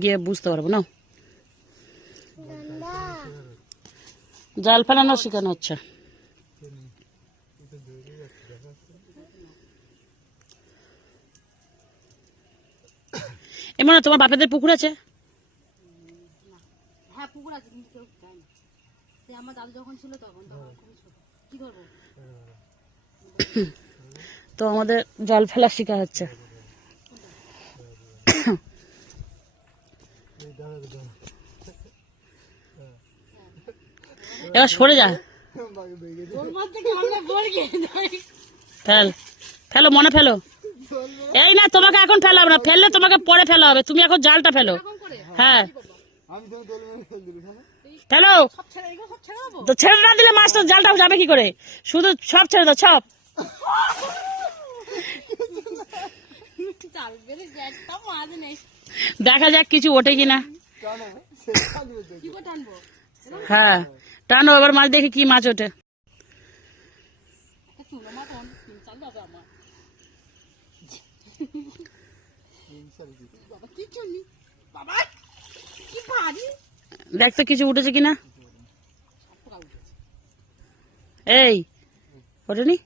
গিয়ে বুঝতে পারবো না। জাল ফেলানো শেখানো হচ্ছে। এমন তোমার বাপেদের পুকুর আছে? হ্যাঁ পুকুর আছে, কিন্তু কেউ যায় না। আমার দাদু যখন ছিল তখন কি করবো। তো আমাদের জাল ফেলা শেখা হচ্ছে। এবার সরে যা, ফেল ফেলো, মনে ফেলো। এই না, তোমাকে এখন ফেলা হবে না, ফেললে তোমাকে পরে ফেলা হবে। তুমি এখন জালটা ফেলো। হ্যাঁ ফেলো। তো ছেড়ে না দিলে মাছটা জালটা যাবে কি করে? শুধু সব ছেড়ে দাও, সব। দেখা যাক কিছু ওঠে কিনা। হ্যাঁ টানো, এবার মাছ দেখি কি মাছ ওঠে। দেখ তো কিছু উঠেছে কিনা। এই ওঠেনি।